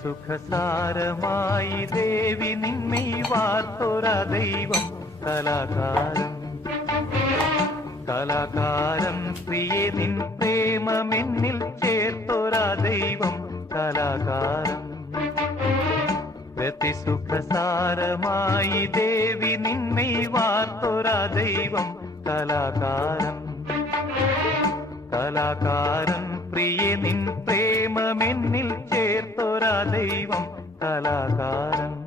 സുഖസാരമായി ദേവി നിന്നെ വാർത്തൊര ദൈവം കലാകാരൻ. കലാകാരൻ പ്രിയേ നിൻ പ്രേമമെന്നിൽ ചേർത്തൊര ദൈവം കലാകാരൻ. സുഖസാരമായി ദേവി നിന്നെ വാർത്തൊര ദൈവം കലാകാരൻ. കലാകാരൻ പ്രിയേ നിൻ പ്രേമമെന്നിൽ ചേർത്തൊര ദൈവം കലാകാരൻ.